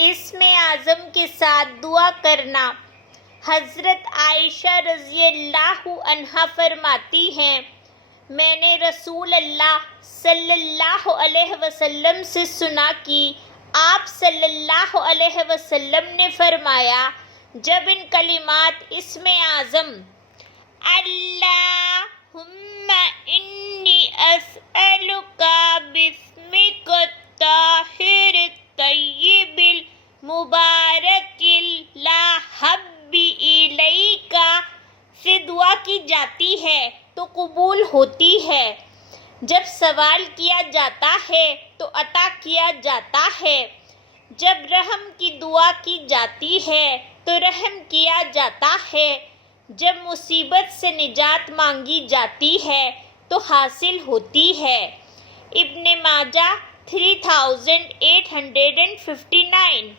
इसमें आज़म के साथ दुआ करना। हज़रत आयशा रज़ियल्लाहु अन्हा फरमाती हैं, मैंने रसूल अल्लाह सल्लल्लाहु अलैहि वसल्लम से सुना कि आप सल्लल्लाहु अलैहि वसल्लम ने फरमाया, जब इन कलिमात इसमें आज़म अल्लाहुम्मा इन्नी अस्अलुका बिस्मिका ताहिर तय्यिबिल मुबारकिल ला हब्बी इलैका से दुआ की जाती है तो कबूल होती है। जब सवाल किया जाता है तो अता किया जाता है। जब रहम की दुआ की जाती है तो रहम किया जाता है। जब मुसीबत से निजात मांगी जाती है तो हासिल होती है। इब्ने माजा 3859।